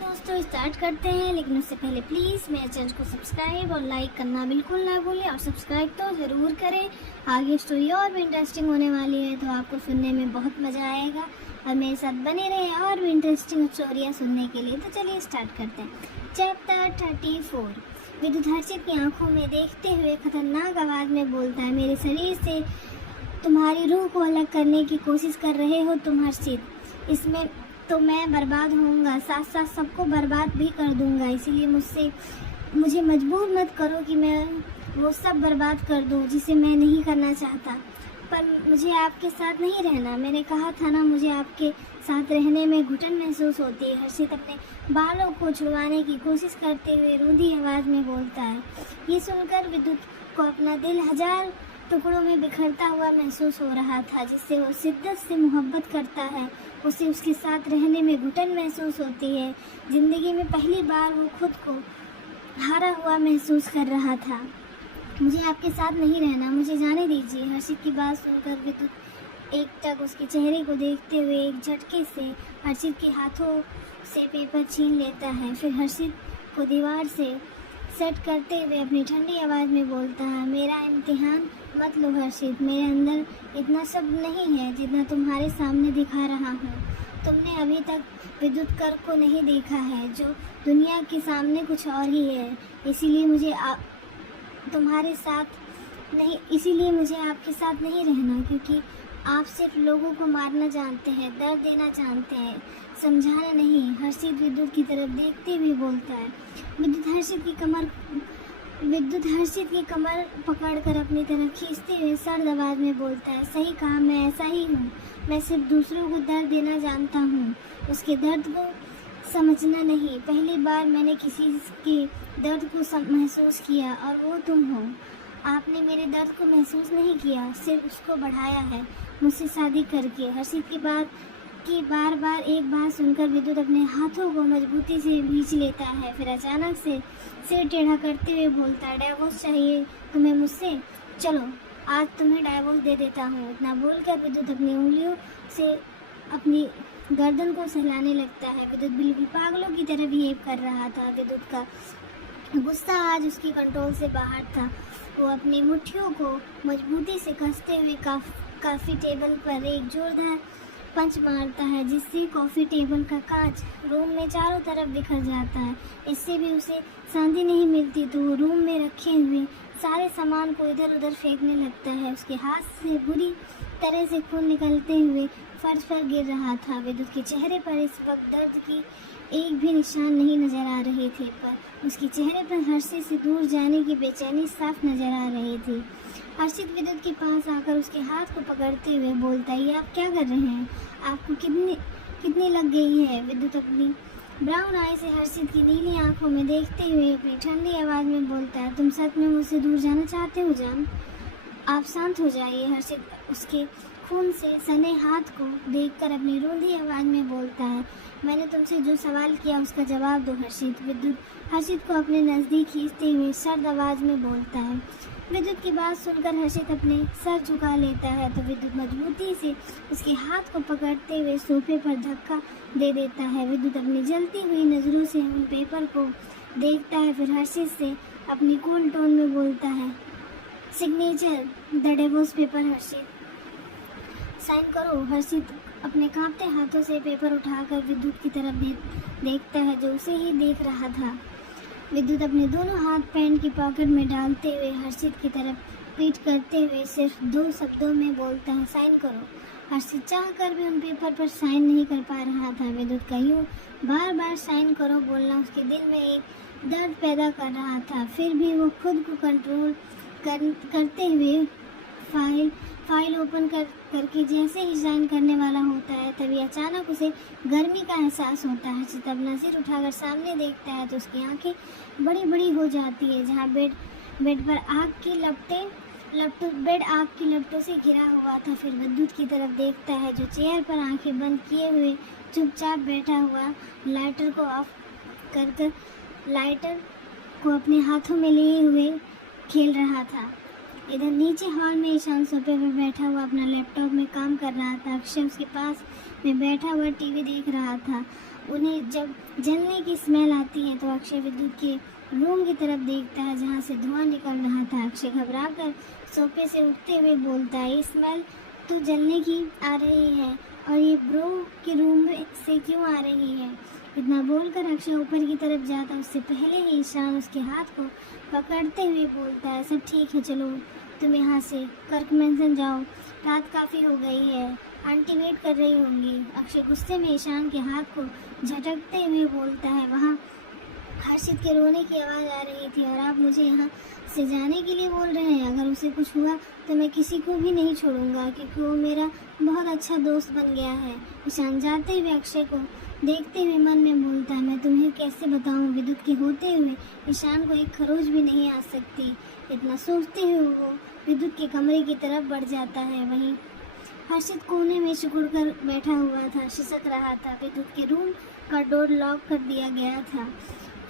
दोस्तों स्टार्ट करते हैं, लेकिन उससे पहले प्लीज़ मेरे चैनल को सब्सक्राइब और लाइक करना बिल्कुल ना भूलें। और सब्सक्राइब तो ज़रूर करें। आगे स्टोरी और भी इंटरेस्टिंग होने वाली है, तो आपको सुनने में बहुत मज़ा आएगा। और मेरे साथ बने रहें और भी इंटरेस्टिंग स्टोरियाँ सुनने के लिए। तो चलिए स्टार्ट करते हैं। चैप्टर 34। विद्युत हर्षित की आंखों में देखते हुए खतरनाक आवाज़ में बोलता है, मेरे शरीर से तुम्हारी रूह को अलग करने की कोशिश कर रहे हो तुम हर्षित। इसमें तो मैं बर्बाद होऊंगा, साथ साथ सबको बर्बाद भी कर दूंगा। इसीलिए मुझे मजबूर मत करो कि मैं वो सब बर्बाद कर दूं जिसे मैं नहीं करना चाहता। पर मुझे आपके साथ नहीं रहना। मैंने कहा था ना, मुझे आपके साथ रहने में घुटन महसूस होती है। हर्षित अपने बालों को छुड़वाने की कोशिश करते हुए रूंधी आवाज़ में बोलता है। ये सुनकर विद्युत को अपना दिल 1000 टुकड़ों में बिखरता हुआ महसूस हो रहा था। जिससे वो शिद्दत से मोहब्बत करता है, उसे उसके साथ रहने में घुटन महसूस होती है। ज़िंदगी में पहली बार वो खुद को हारा हुआ महसूस कर रहा था। मुझे आपके साथ नहीं रहना, मुझे जाने दीजिए। हर्षित की बात सुनकर विद्युत एकटक उसके चेहरे को देखते हुए एक झटके से हर्षित के हाथों से पेपर छीन लेता है। फिर हर्षित को दीवार से सेट करते हुए अपनी ठंडी आवाज़ में बोलता है, मेरा इम्तिहान मत लो हर्षित। मेरे अंदर इतना सब नहीं है जितना तुम्हारे सामने दिखा रहा हूँ। तुमने अभी तक विद्युत कर को नहीं देखा है, जो दुनिया के सामने कुछ और ही है। इसीलिए मुझे आपके साथ नहीं रहना, क्योंकि आप सिर्फ लोगों को मारना जानते हैं, दर्द देना जानते हैं, समझाना नहीं। हर्षित विद्युत की तरफ देखते हुए बोलता है। विद्युत हर्षित की कमर पकड़कर अपनी तरफ खींचते हुए सर्द आवाज़ में बोलता है, सही कहा, मैं ऐसा ही हूँ। मैं सिर्फ दूसरों को दर्द देना जानता हूँ, उसके दर्द को समझना नहीं। पहली बार मैंने किसी के दर्द को महसूस किया, और वो तुम हो। आपने मेरे दर्द को महसूस नहीं किया, सिर्फ उसको बढ़ाया है मुझसे शादी करके। हर्षित की बात की बार बार एक बात सुनकर विद्युत अपने हाथों को मजबूती से भींच लेता है। फिर अचानक से सिर टेढ़ा करते हुए बोलता है, डाइवोर्स चाहिए तुम्हें मुझसे? चलो आज तुम्हें डाइवोर्स दे देता हूँ। इतना बोलकर विद्युत अपनी उंगलियों से अपनी गर्दन को सहलाने लगता है। विद्युत बिल्कुल पागलों की तरह बिहेव कर रहा था। विद्युत का गुस्सा आज उसकी कंट्रोल से बाहर था। वो अपनी मुट्ठियों को मजबूती से कसते हुए कॉफ़ी टेबल पर एक जोरदार पंच मारता है, जिससे कॉफ़ी टेबल का कांच रूम में चारों तरफ बिखर जाता है। इससे भी उसे शांति नहीं मिलती, तो वो रूम में रखे हुए सारे सामान को इधर उधर फेंकने लगता है। उसके हाथ से बुरी तरह से खून निकलते हुए फर्श पर गिर रहा था। विद्युत के चेहरे पर इस वक्त दर्द की एक भी निशान नहीं नजर आ रहे थे, पर उसके चेहरे पर हर्षित से दूर जाने की बेचैनी साफ नजर आ रही थी। हर्षित विद्युत के पास आकर उसके हाथ को पकड़ते हुए बोलता है, ये आप क्या कर रहे हैं? आपको कितनी लग गई है? विद्युत अपनी ब्राउन आई से हर्षित की नीली आंखों में देखते हुए अपनी ठंडी आवाज़ में बोलता है, तुम सच में मुझसे दूर जाना चाहते हो जान? आप शांत हो जाइए। हर्षित उसके खून से सने हाथ को देखकर अपनी रूंधी आवाज़ में बोलता है, मैंने तुमसे जो सवाल किया उसका जवाब दो हर्षित। विद्युत हर्षित को अपने नज़दीक खींचते हुए सर्द आवाज़ में बोलता है। विद्युत की बात सुनकर हर्षित अपने सर झुका लेता है, तो विद्युत मजबूती से उसके हाथ को पकड़ते हुए सोफे पर धक्का दे देता है। विद्युत अपनी जलती हुई नज़रों से उन पेपर को देखता है, फिर हर्षित से अपनी कूल टोन में बोलता है, signature the divorce paper Harshit, sign करो। हर्षित अपने कांपते हाथों से पेपर उठाकर विद्युत की तरफ देखता है, जो उसे ही देख रहा था। विद्युत अपने दोनों हाथ पैंट की पॉकेट में डालते हुए हर्षित की तरफ पीठ करते हुए सिर्फ 2 शब्दों में बोलता है, साइन करो। हर्षित चाहकर भी उन पेपर पर साइन नहीं कर पा रहा था। विद्युत का यूँ बार बार साइन करो बोलना उसके दिल में एक दर्द पैदा कर रहा था। फिर भी वो खुद को कंट्रोल करते हुए फाइल ओपन करके जैसे ही साइन करने वाला होता है, तभी अचानक उसे गर्मी का एहसास होता है। हर्षित अपना सिर उठाकर सामने देखता है, तो उसकी आंखें बड़ी बड़ी हो जाती है। जहाँ बेड पर आग की लपटों से घिरा हुआ था। फिर विद्युत की तरफ देखता है, जो चेयर पर आंखें बंद किए हुए चुपचाप बैठा हुआ लाइटर को ऑफ कर लाइटर को अपने हाथों में लिए हुए खेल रहा था। इधर नीचे हॉल में ईशान सोफे पर बैठा हुआ अपना लैपटॉप में काम कर रहा था। अक्षय उसके पास में बैठा हुआ टीवी देख रहा था। उन्हें जब जलने की स्मेल आती है तो अक्षय विद्युत के रूम की तरफ देखता है जहाँ से धुआं निकल रहा था। अक्षय घबराकर सोफे से उठते हुए बोलता है, ये स्मेल तो जलने की आ रही है और ये ब्रो के रूम से क्यों आ रही है? इतना बोलकर अक्षय ऊपर की तरफ जाता उससे पहले ही ईशान उसके हाथ को पकड़ते हुए बोलता है, सब ठीक है, चलो तुम यहाँ से कर्क मैंसन जाओ, रात काफ़ी हो गई है, आंटी वेट कर रही होंगी। अक्षय गुस्से में ईशान के हाथ को झटकते हुए बोलता है, वहाँ हर्षित के रोने की आवाज़ आ रही थी और आप मुझे यहाँ से जाने के लिए बोल रहे हैं। अगर उसे कुछ हुआ तो मैं किसी को भी नहीं छोड़ूंगा क्योंकि वो मेरा बहुत अच्छा दोस्त बन गया है। ईशान जाते हुए अक्षय को देखते हुए मन में बोलता है, मैं तुम्हें कैसे बताऊं, विद्युत के होते हुए ईशान को एक खरोच भी नहीं आ सकती। इतना सोचते हुए वो विद्युत के कमरे की तरफ बढ़ जाता है। वहीं हर्षित कोने में सिकुड़कर बैठा हुआ था, सिसक रहा था। विद्युत के रूम का डोर लॉक कर दिया गया था,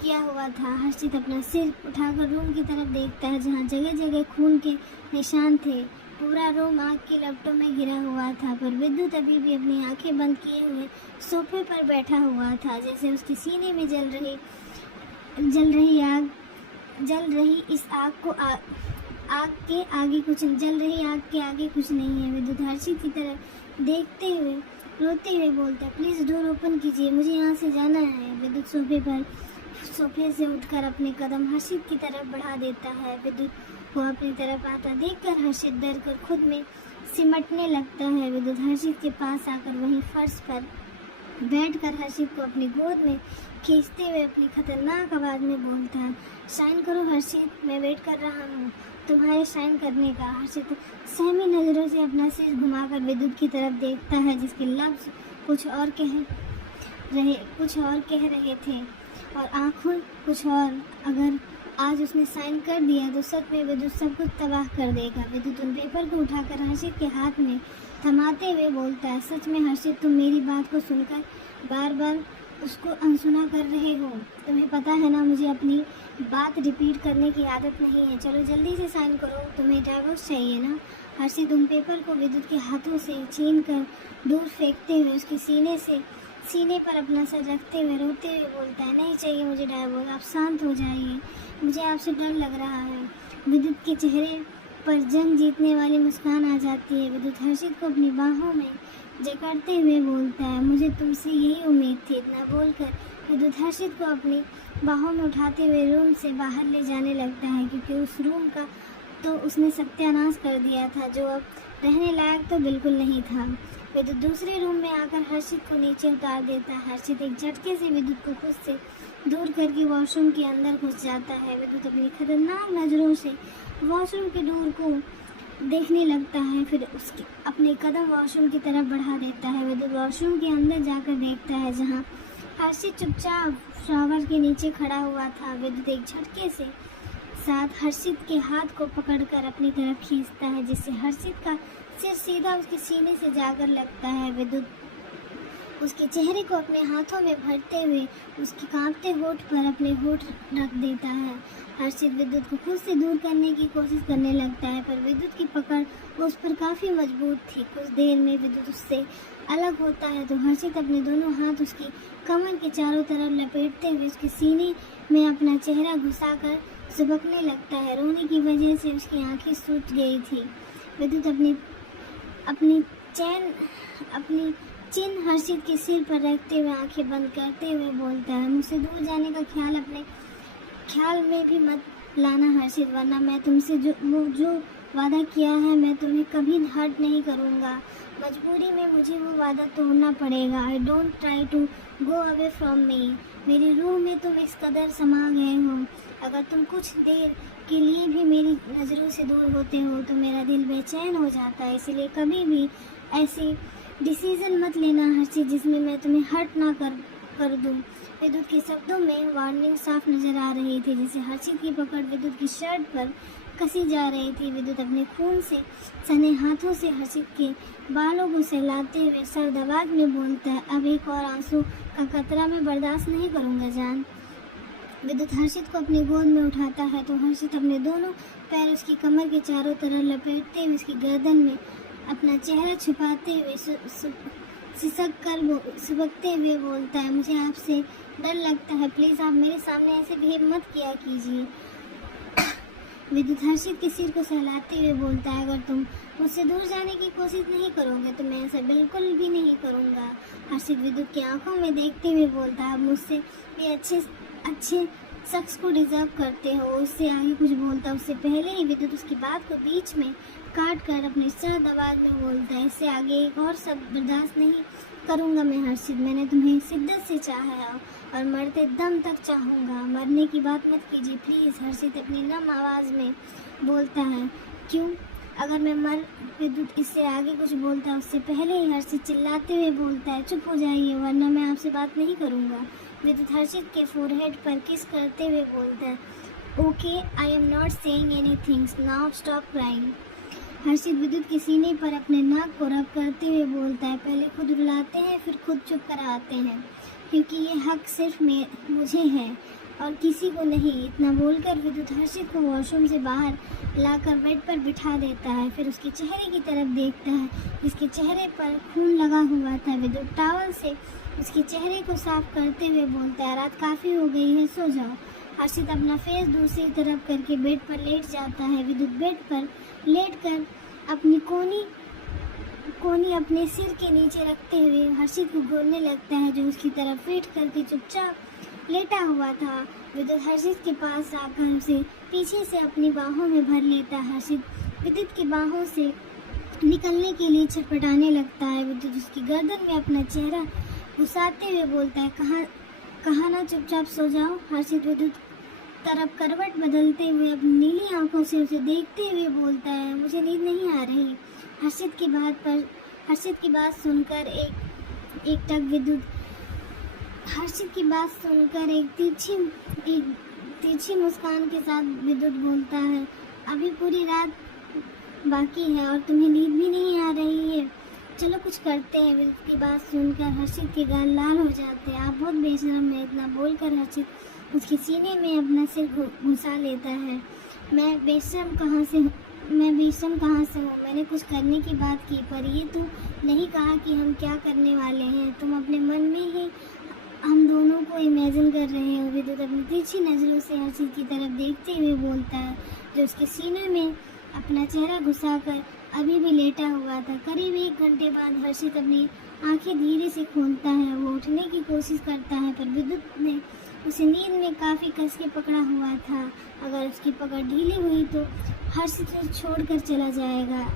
किया हुआ था। हर्षित अपना सिर उठाकर रूम की तरफ देखता है जहाँ जगह जगह खून के निशान थे। पूरा रूम आग की लपटों में घिरा हुआ था, पर विद्युत अभी भी अपनी आंखें बंद किए हुए सोफे पर बैठा हुआ था, जैसे उसके सीने में जल रही इस आग को आग के आगे कुछ नहीं है। विद्युत हर्षित की तरफ देखते हुए रोते हुए बोलता है, प्लीज़ डोर ओपन कीजिए, मुझे यहाँ से जाना है। विद्युत सोफे से उठकर अपने कदम हर्षित की तरफ बढ़ा देता है। विद्युत को अपनी तरफ आता देखकर हर्षित डर कर खुद में सिमटने लगता है। विद्युत हर्षित के पास आकर वहीं फर्श पर बैठकर हर्षित को अपनी गोद में खींचते हुए अपनी खतरनाक आवाज़ में बोलता है, शाइन करो हर्षित, मैं वेट कर रहा हूँ तुम्हारे शाइन करने का। हर्षित सहमी नज़रों से अपना सिर घुमाकर विद्युत की तरफ देखता है, जिसके लफ्ज़ कुछ और कह रहे थे और आँखों कुछ और। अगर आज उसने साइन कर दिया तो सच में विद्युत सब कुछ तबाह कर देगा। विद्युत उन पेपर को उठाकर हर्षित के हाथ में थमाते हुए बोलता है, सच में हर्षित, तुम मेरी बात को सुनकर बार बार उसको अनसुना कर रहे हो। तुम्हें पता है ना, मुझे अपनी बात रिपीट करने की आदत नहीं है। चलो जल्दी से साइन करो, तुम्हें डाइवोर्स चाहिए ना। हर्षित उन पेपर को विद्युत के हाथों से छीन कर दूर फेंकते हुए उसके सीने पर अपना सर रखते हुए रोते हुए बोलता है, नहीं चाहिए मुझे डाइवोर्स, आप शांत हो जाइए, मुझे आपसे डर लग रहा है। विद्युत के चेहरे पर जंग जीतने वाली मुस्कान आ जाती है। विद्युत हर्षित को अपनी बाहों में जकड़ते हुए बोलता है, मुझे तुमसे यही उम्मीद थी। इतना बोलकर विद्युत हर्षित को अपनी बाहों में उठाते हुए रूम से बाहर ले जाने लगता है, क्योंकि उस रूम का तो उसने सत्यानाश कर दिया था, जो अब रहने लायक तो बिल्कुल नहीं था। विद्युत दूसरे रूम में आकर हर्षित को नीचे उतार देता है। हर्षित एक झटके से विद्युत को खुद से दूर करके वॉशरूम के अंदर घुस जाता है। विद्युत अपनी खतरनाक नज़रों से वॉशरूम के डोर को देखने लगता है, फिर उसके अपने कदम वॉशरूम की तरफ बढ़ा देता है। विद्युत वॉशरूम के अंदर जाकर देखता है जहाँ हर्षित चुपचाप शॉवर के नीचे खड़ा हुआ था। विद्युत एक झटके से साथ हर्षित के हाथ को पकड़कर अपनी तरफ खींचता है, जिससे हर्षित का सिर सीधा उसके सीने से जाकर लगता है। विद्युत उसके चेहरे को अपने हाथों में भरते हुए उसके कांपते होठ पर अपने होठ रख देता है। हर्षित विद्युत को खुद से दूर करने की कोशिश करने लगता है, पर विद्युत की पकड़ उस पर काफ़ी मजबूत थी। कुछ देर में विद्युत उससे अलग होता है तो हर्षित अपने दोनों हाथ उसकी कमर के चारों तरफ लपेटते हुए उसके सीने में अपना चेहरा घुसाकर सुबकने लगता है। रोने की वजह से उसकी आंखें सूज गई थी। विद्युत अपनी चिन हर्षित के सिर पर रखते हुए आंखें बंद करते हुए बोलता है, मुझसे दूर जाने का ख्याल अपने ख्याल में भी मत लाना हर्षित, वरना मैं तुमसे जो वादा किया है मैं तुम्हें कभी हर्ट नहीं करूँगा। मजबूरी में मुझे वो वादा तोड़ना पड़ेगा। I don't try to go away from me. मेरी रूह में तुम इस कदर समा गए हो, अगर तुम कुछ देर के लिए भी मेरी नज़रों से दूर होते हो तो मेरा दिल बेचैन हो जाता है। इसलिए कभी भी ऐसी डिसीज़न मत लेना हर्षित जिसमें मैं तुम्हें हर्ट ना कर दूँ। विद्युत के शब्दों में वार्निंग साफ नजर आ रही थी, जिसे हर्षित की पकड़ विद्युत की शर्ट पर कसी जा रही थी। विद्युत अपने खून से सने हाथों से हर्षित के बालों को सहलाते हुए सर्द आवाज में बोलता है, अब एक और आंसू का कतरा मैं बर्दाश्त नहीं करूँगा जान। विद्युत हर्षित को अपनी गोद में उठाता है तो हर्षित अपने दोनों पैर उसकी कमर के चारों तरफ लपेटते हुए उसकी गर्दन में अपना चेहरा छिपाते हुए सिसकते हुए बोलता है, मुझे आपसे डर लगता है, प्लीज़ आप मेरे सामने ऐसे बिहेव मत किया कीजिए। विद्युत हर्षित के सिर को सहलाते हुए बोलता है, अगर तुम मुझसे दूर जाने की कोशिश नहीं करोगे तो मैं ऐसा बिल्कुल भी नहीं करूँगा। हर्षित विद्युत की आंखों में देखते हुए बोलता है, आप मुझसे भी अच्छे शख्स को डिजर्व करते हो। उससे आगे कुछ बोलता उससे पहले ही विद्युत उसकी बात को बीच में काट कर अपने सर्द आवाज में बोलता है, इससे आगे एक और शब्द बर्दाश्त नहीं करूँगा मैं हर्षित। मैंने तुम्हें शिद्दत से चाहा है और मरते दम तक चाहूँगा। मरने की बात मत कीजिए प्लीज़, हर्षित अपनी नम आवाज़ में बोलता है। क्यों? अगर मैं मर विद्युत इससे आगे कुछ बोलता है उससे पहले ही हर्षित चिल्लाते हुए बोलता है, चुप हो जाइए वरना मैं आपसे बात नहीं करूँगा। विद्युत हर्षित के फोरहेड पर किस करते हुए बोलता है, okay I am not saying anything now stop crying. Harshit Vidyut के सीने पर अपने नाक को रब करते हुए बोलता है, पहले खुद रुलाते हैं फिर खुद चुप कराते हैं, क्योंकि ये हक सिर्फ मुझे है और किसी को नहीं। इतना बोलकर विद्युत हर्षित को वॉशरूम से बाहर लाकर बेड पर बिठा देता है, फिर उसके चेहरे की तरफ देखता है जिसके चेहरे पर खून लगा हुआ था। विद्युत टॉवल से उसके चेहरे को साफ करते हुए बोलता है, रात काफ़ी हो गई है, सो जाओ। हर्षित अपना फेस दूसरी तरफ करके बेड पर लेट जाता है। विद्युत बेड पर लेटकर अपनी कोनी अपने सिर के नीचे रखते हुए हर्षित को घूरने लगता है, जो उसकी तरफ पीठ करके चुपचाप लेटा हुआ था। विद्युत हर्षित के पास आकर उसे पीछे से अपनी बाहों में भर लेता है। हर्षित विद्युत की बाहों से निकलने के लिए छटपटाने लगता है। विद्युत उसकी गर्दन में अपना चेहरा घुसाते हुए बोलता है, कहा ना चुपचाप सो जाओ। हर्षित विद्युत तरफ करवट बदलते हुए अपनी नीली आंखों से उसे देखते हुए बोलता है, मुझे नींद नहीं आ रही। हर्षित की बात सुनकर एक तिरछी मुस्कान के साथ विद्युत बोलता है, अभी पूरी रात बाकी है और तुम्हें नींद भी नहीं आ रही है, चलो कुछ करते हैं। विद्युत की बात सुनकर हर्षित के गाल लाल हो जाते हैं। आप बहुत बेशरम हैं। इतना बोलकर हर्षित उसके सीने में अपना सिर घुसा लेता है। मैं बेशरम कहाँ से हूँ? मैंने कुछ करने की बात की, पर ये तो नहीं कहा कि हम क्या करने वाले हैं। तुम अपने मन में ही हम दोनों को इमेजिन कर रहे हो। विद्युत अपनी तिरछी नज़रों से हर्षित की तरफ देखते हुए बोलता है, जो उसके सीने में अपना चेहरा घुसाकर अभी भी लेटा हुआ था। करीब 1 घंटे बाद हर्षित अपनी आंखें धीरे से खोलता है। वो उठने की कोशिश करता है, पर विद्युत ने उसे नींद में काफ़ी कस के पकड़ा हुआ था। अगर उसकी पकड़ ढीली हुई तो हर्षित उसे छोड़कर चला जाएगा।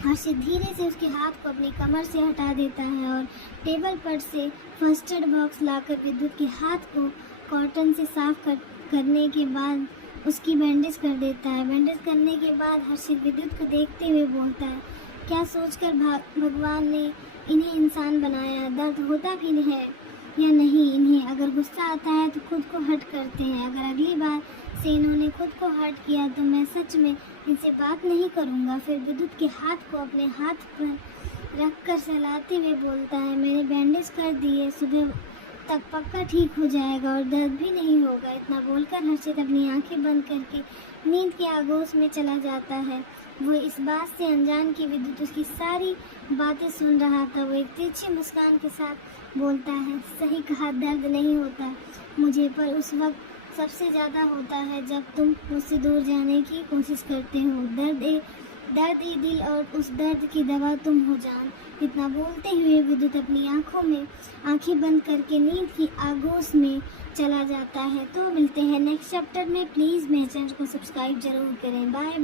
हर्षित धीरे से उसके हाथ को अपनी कमर से हटा देता है और टेबल पर से फर्स्ट एड बॉक्स लाकर विद्युत के हाथ को कॉटन से साफ करने के बाद उसकी बैंडेज कर देता है। बैंडेज करने के बाद हर्षित विद्युत को देखते हुए बोलता है, क्या सोचकर भगवान ने इन्हें इंसान बनाया? दर्द होता भी है या नहीं इन्हें? अगर गुस्सा आता है तो खुद को हर्ट करते हैं। अगर अगली बार से इन्होंने खुद को हर्ट किया तो मैं सच में इनसे बात नहीं करूँगा। फिर विद्युत के हाथ को अपने हाथ पर रखकर सहलाते हुए बोलता है, मैंने बैंडेज कर दिए, सुबह तक पक्का ठीक हो जाएगा और दर्द भी नहीं होगा। इतना बोलकर हर्षित अपनी आंखें बंद करके नींद के आगोश में चला जाता है। वो इस बात से अनजान कि विद्युत उसकी सारी बातें सुन रहा था। वो एक तिरछी मुस्कान के साथ बोलता है, सही कहा, दर्द नहीं होता मुझे, पर उस वक्त सबसे ज़्यादा होता है जब तुम मुझसे दूर जाने की कोशिश करते हो। दर्द ही दिल और उस दर्द की दवा तुम हो जान। इतना बोलते हुए विद्युत अपनी आंखें बंद करके नींद की आगोश में चला जाता है। तो मिलते हैं नेक्स्ट चैप्टर में। प्लीज़ मेरे चैनल को सब्सक्राइब जरूर करें। Bye bye.